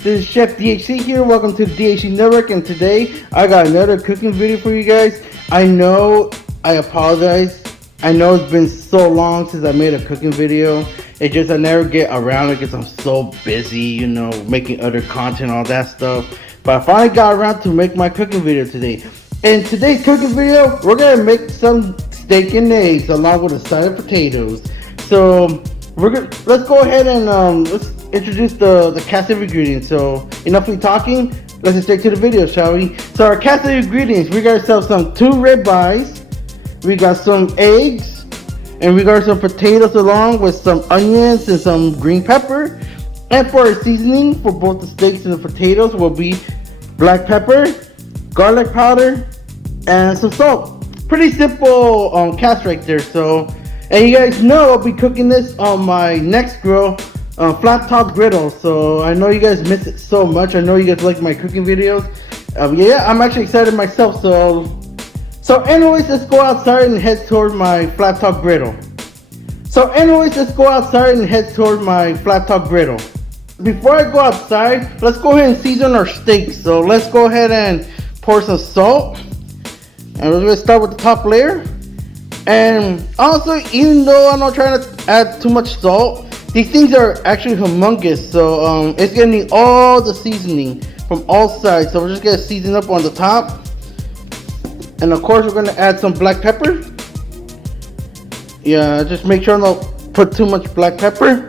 This is Chef DHC here. Welcome to the DHC Network, and today I got another cooking video for you guys. I apologize. I know it's been so long since I made a cooking video. It's just I never get around it because I'm so busy, making other content, all that stuff. But I finally got around to make my cooking video today. In today's cooking video, we're gonna make some steak and eggs along with a side of potatoes. So let's go ahead and let's introduce the cast of ingredients. So enough of me talking, let's get straight to the video, shall we? So our cast of ingredients, we got ourselves some 2 ribeyes, we got some eggs, and we got some potatoes along with some onions and some green pepper. And for our seasoning for both the steaks and the potatoes will be black pepper, garlic powder, and some salt. Pretty simple cast right there. So, and you guys know I'll be cooking this on my next grill, flat top griddle. So I know you guys miss it so much. I know you guys like my cooking videos. I'm actually excited myself. So anyways, let's go outside and head toward my flat top griddle. Before I go outside, let's go ahead and season our steaks. So let's go ahead and pour some salt. And we're going to start with the top layer. And also, even though I'm not trying to add too much salt, these things are actually humongous. So it's going to need all the seasoning from all sides. So we're just going to season up on the top. And of course, we're going to add some black pepper. Yeah, just make sure I don't put too much black pepper.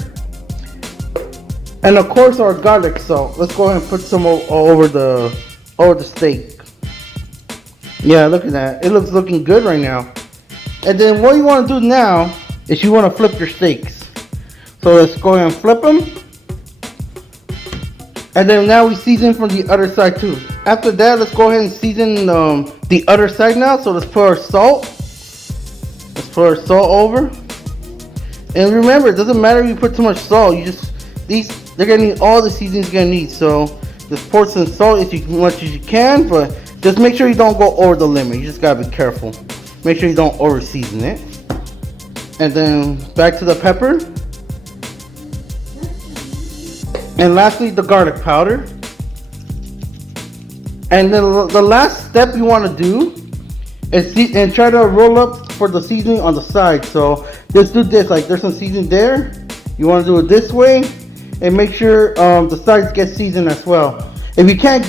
And of course, our garlic salt. Let's go ahead and put some over the steak. Yeah, look at that. It looks looking good right now. And then what you want to do now is you want to flip your steaks. So let's go ahead and flip them. And then now we season from the other side too. After that, let's go ahead and season the other side now. So let's put our salt. Over. And remember, it doesn't matter if you put too much salt. They're gonna need all the seasonings you're gonna need. So just pour some salt as much as you can, but just make sure you don't go over the limit. You just gotta be careful. Make sure you don't over season it. And then back to the pepper. And lastly, the garlic powder. And then the last step you want to do is try to roll up for the seasoning on the side. So just do this, like there's some seasoning there. You want to do it this way, and make sure the sides get seasoned as well. If you can't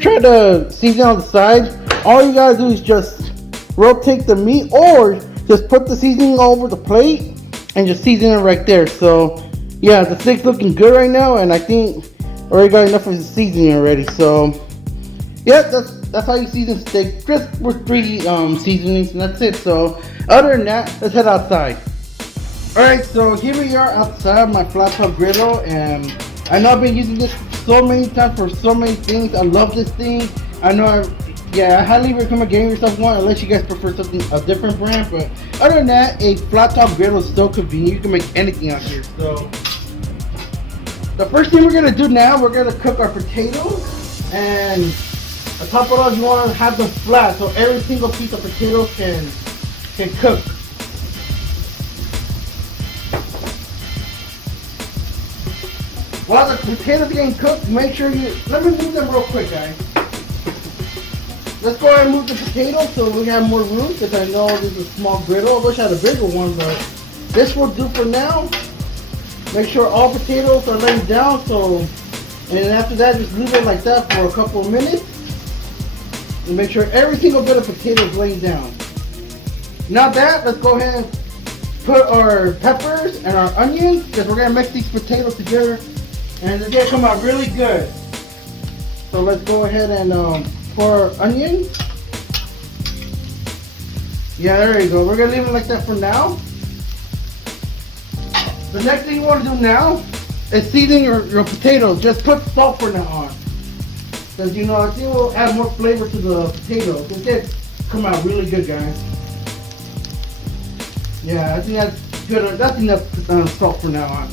try to season on the side, all you gotta do is just rotate the meat, or just put the seasoning all over the plate and just season it right there. So yeah, the steak's looking good right now, and I think I already got enough of the seasoning already. So yeah, that's how you season steak, just with 3 seasonings, and that's it. So other than that, let's head outside. Alright, so here we are outside my flat top griddle, and I know I've been using this so many times for so many things. I love this thing. I highly recommend getting yourself one unless you guys prefer a different brand. But other than that, a flat top griddle is so convenient. You can make anything out here. So the first thing we're gonna do now, we're gonna cook our potatoes, and on top of that, you want to have them flat so every single piece of potato can cook. While the potatoes are getting cooked, make sure let me move them real quick, guys. Let's go ahead and move the potatoes so we have more room, because I know this is a small griddle. I wish I had a bigger one, but this will do for now. Make sure all potatoes are laying down, and then after that, just leave it like that for a couple of minutes. And make sure every single bit of potato is laying down. Now let's go ahead and put our peppers and our onions, because we're going to mix these potatoes together, and they're going to come out really good. So let's go ahead and pour our onions. Yeah, there you go. We're going to leave it like that for now. The next thing you want to do now is season your potatoes. Just put salt for now on. Because I think it will add more flavor to the potatoes. It's going to come out really good, guys. Yeah, I think that's good. That's enough salt for now on.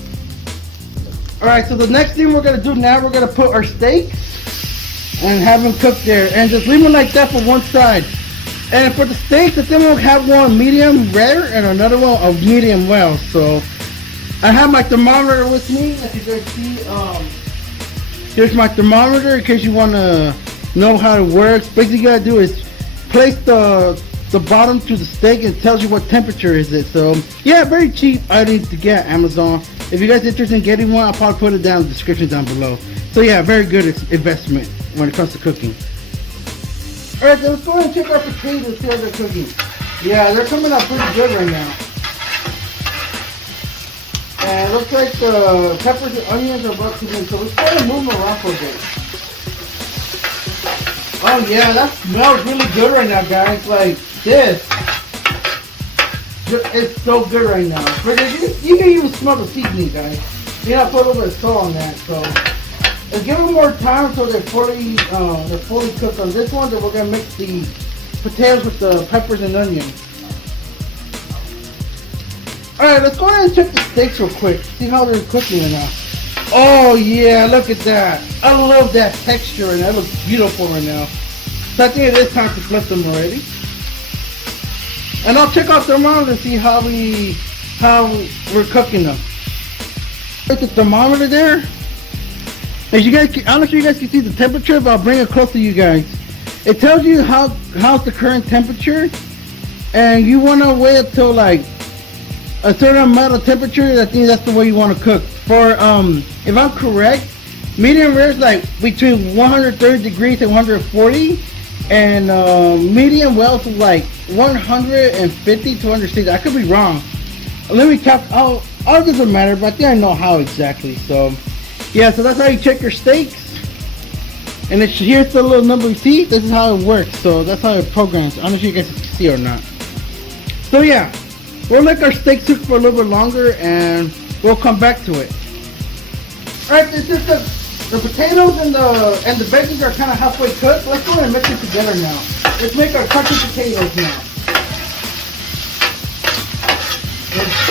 Alright, so the next thing we're going to do now, we're going to put our steak and have them cook there. And just leave them like that for one side. And for the steaks, I think we'll have one medium rare and another one of medium well. So I have my thermometer with me, as you guys see. Here's my thermometer in case you want to know how it works. Basically, you gotta do is place the bottom to the steak and it tells you what temperature is it. So yeah, very cheap item to get Amazon. If you guys are interested in getting one, I'll probably put it down in the description down below. So yeah, very good investment when it comes to cooking. Alright, so let's go ahead and check our potatoes, see how they're cooking. Yeah, they're coming out pretty good right now. And it looks like the peppers and onions are about to be in, so let's go ahead and move them around for a bit. Oh yeah, that smells really good right now, guys. Like this. It's so good right now. But you can even smell the seasoning, guys. You have to put a little bit of salt on that, so let's give them more time until they're fully cooked on this one. Then we're gonna mix the potatoes with the peppers and onions. Alright, let's go ahead and check the steaks real quick. See how they're cooking right now. Oh yeah, look at that. I love that texture and that looks beautiful right now. So I think it is time to flip them already. And I'll check out the thermometer and see how we're cooking them. With the thermometer there. As you guys, I'm not sure you guys can see the temperature, but I'll bring it close to you guys. It tells you how's the current temperature, and you want to wait until like a certain amount of temperature. I think that's the way you want to cook. For if I'm correct, medium rare is like between 130 degrees and 140, and medium well is like 150 to 160. I could be wrong. Let me check. All doesn't matter, but I think I know how exactly. So yeah, so that's how you check your steaks. And here's the little number you see. This is how it works. So that's how it programs. I'm not sure you guys can see or not. So yeah, we'll let our steaks cook for a little bit longer, and we'll come back to it. All right, this is the potatoes and the veggies are kind of halfway cooked. Let's go ahead and mix it together now. Let's make our crunchy potatoes now.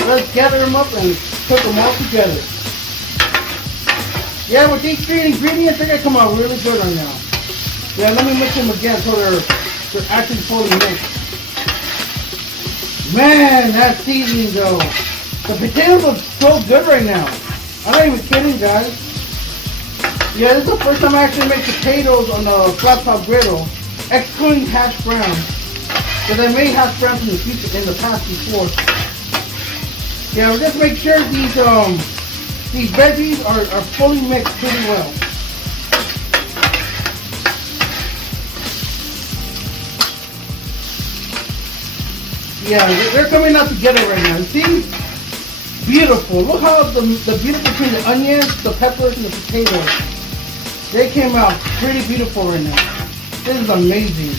Let's gather them up and cook them all together. Yeah, with these three ingredients, they're gonna come out really good right now. Yeah, let me mix them again so they're actually fully mixed. Man, that seasoning though. The potatoes look so good right now. I'm not even kidding, guys. Yeah, this is the first time I actually make potatoes on the flat top griddle, excluding hash browns. Because I made hash browns in the past before. Yeah, we'll just make sure these veggies are fully mixed pretty well. Yeah, they're coming out together right now. You see? Beautiful. Look how the beautiful between the onions, the peppers, and the potatoes. They came out pretty beautiful right now. This is amazing.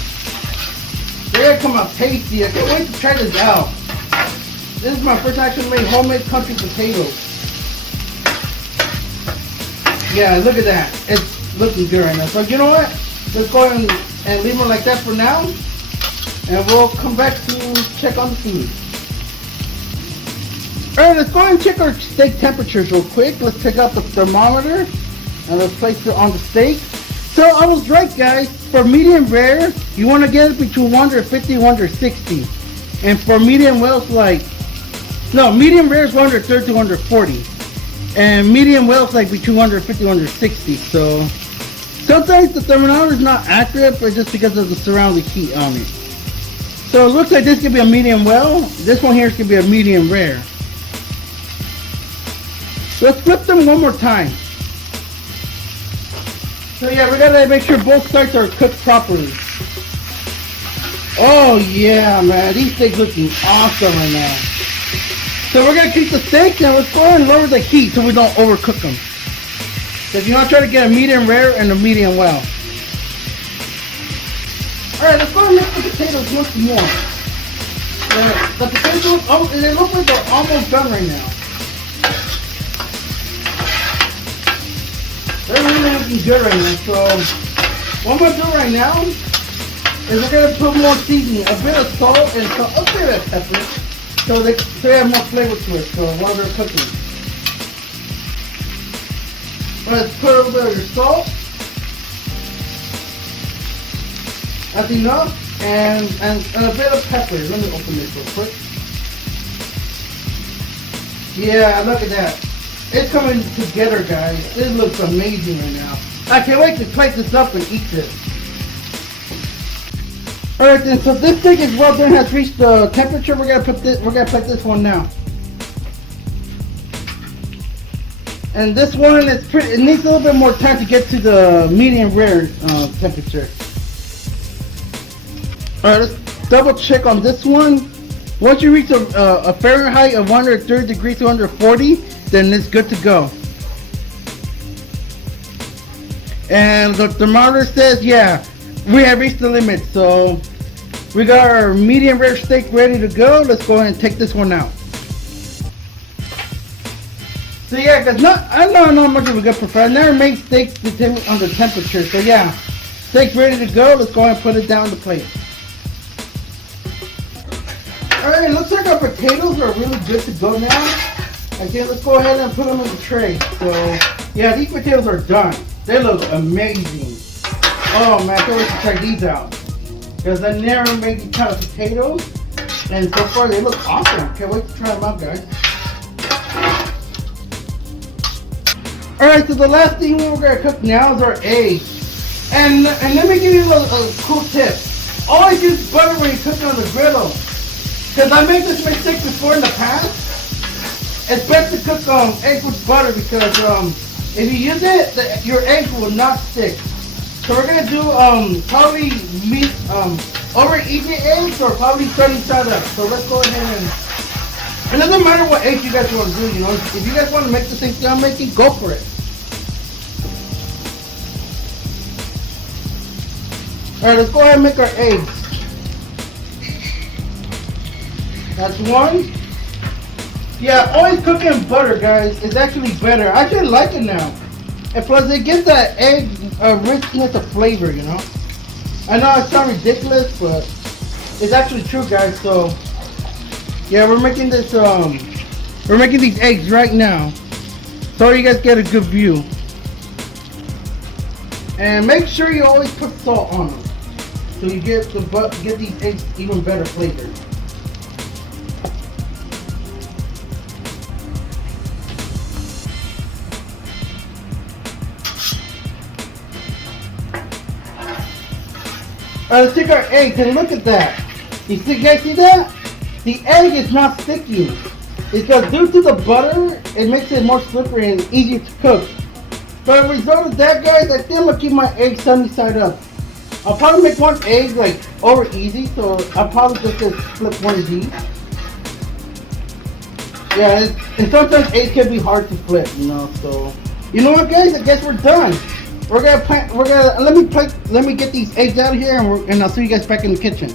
They're gonna come out tasty. I can't wait to try this out. This is my first time actually made homemade country potatoes. Yeah, look at that. It's looking good right now. So you know what? Let's go ahead and leave them like that for now. And we'll come back to check on the food. Alright, let's go ahead and check our steak temperatures real quick. Let's check out the thermometer. And let's place it on the steak. So I was right, guys. For medium rare, you want to get it between 150 and 160. And for medium well, it's medium rare is 130 to 140. And medium well is like between 150 and 160. So sometimes the thermometer is not accurate, but just because of the surrounding heat on it. So it looks like this could be a medium well. This one here is going to be a medium rare. Let's flip them one more time. So yeah, we gotta make sure both sides are cooked properly. Oh yeah, man, these steaks looking awesome right now. So we're gonna keep the steaks and let's go ahead and lower the heat so we don't overcook them. So if you want to try to get a medium rare and a medium well. Alright, let's go ahead and mix the potatoes once more. The potatoes, they look like they're almost done right now. They're really looking good right now. So what I'm going to do right now is we're going to put more seasoning, a bit of salt and a bit of pepper so they have more flavor to it so while they're cooking. Let's put a little bit of your salt. That's enough. And a bit of pepper. Let me open this real quick. Yeah, look at that. It's coming together, guys. This looks amazing right now. I can't wait to plate this up and eat this. Alright then, so this steak is well done, has reached the temperature. We're gonna plate this one now. And this one is pretty, it needs a little bit more time to get to the medium rare temperature. Alright, let's double check on this one. Once you reach a Fahrenheit of 130 degrees to 140, then it's good to go. And the thermometer says, yeah, we have reached the limit. So we got our medium rare steak ready to go. Let's go ahead and take this one out. So yeah, cause I'm not much of a good professor. I never make steaks depending on the temperature. So yeah, steak's ready to go. Let's go ahead and put it down the plate. Alright, looks like our potatoes are really good to go now. Okay, let's go ahead and put them in the tray. So yeah, these potatoes are done. They look amazing. Oh man, I can't wait to try these out. Because I never made these kind of potatoes. And so far they look awesome. Can't wait to try them out, guys. Alright, so the last thing we're going to cook now is our eggs. And let me give you a cool tip. Always use butter when you cook on the griddle. Because I made this mistake before in the past. It's best to cook eggs with butter because if you use it, your eggs will not stick. So we're going to do probably overeat the eggs or probably sunny side up. So let's go ahead and... It doesn't matter what eggs you guys want to do, you know. If you guys want to make the same thing I'm making, go for it. Alright, let's go ahead and make our eggs. That's one. Yeah, always cooking butter, guys, is actually better. I actually like it now. And plus, it gives that egg richness of flavor, you know. I know it sounds ridiculous, but it's actually true, guys. So, yeah, we're making this. We're making these eggs right now, so you guys get a good view. And make sure you always put salt on them, so you get these eggs even better flavor. Let's take our eggs and look at that. You guys see that? The egg is not sticky. It's because due to the butter, it makes it more slippery and easier to cook. But as a result of that, guys, I think I'm going to keep my egg sunny side up. I'll probably make one egg like over easy, so I'll probably just flip one of these. Yeah, and sometimes eggs can be hard to flip, you know, so. You know what, guys? I guess we're done. Let me get these eggs out of here and I'll see you guys back in the kitchen.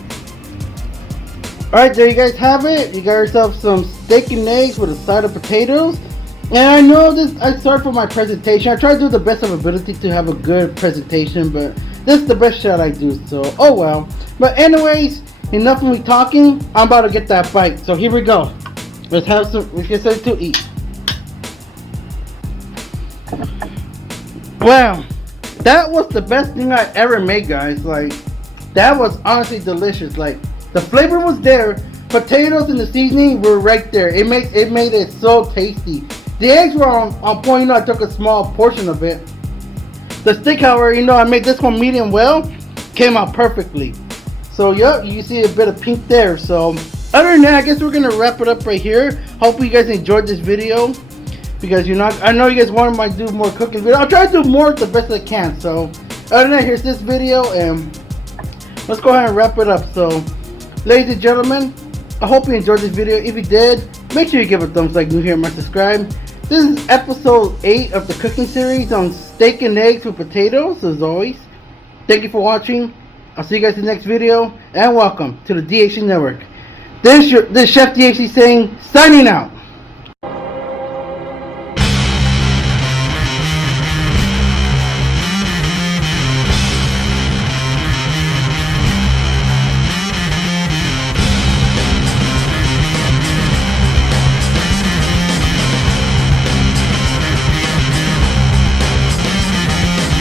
Alright, there you guys have it. You got yourself some steak and eggs with a side of potatoes. And I know I'm sorry for my presentation. I try to do the best of ability to have a good presentation, but this is the best shot I do, so oh well. But anyways, enough of me talking. I'm about to get that bite. So here we go. Let's get something to eat. Wow. That was the best thing I ever made, guys. Like, that was honestly delicious. Like, the flavor was there. Potatoes and the seasoning were right there. It made it so tasty. The eggs were on point. You know, I took a small portion of it. The steak, however, you know, I made this one medium well. Came out perfectly. So, yep, you see a bit of pink there. So, other than that, I guess we're going to wrap it up right here. Hope you guys enjoyed this video. Because I know you guys want me to do more cooking videos. I'll try to do more the best I can. So, other than that, here's this video, and let's go ahead and wrap it up. So, ladies and gentlemen, I hope you enjoyed this video. If you did, make sure you give a thumbs like, new here, and subscribe. This is episode 8 of the cooking series on steak and eggs with potatoes, as always. Thank you for watching. I'll see you guys in the next video, and welcome to the DHC Network. This is Chef DHC saying, signing out.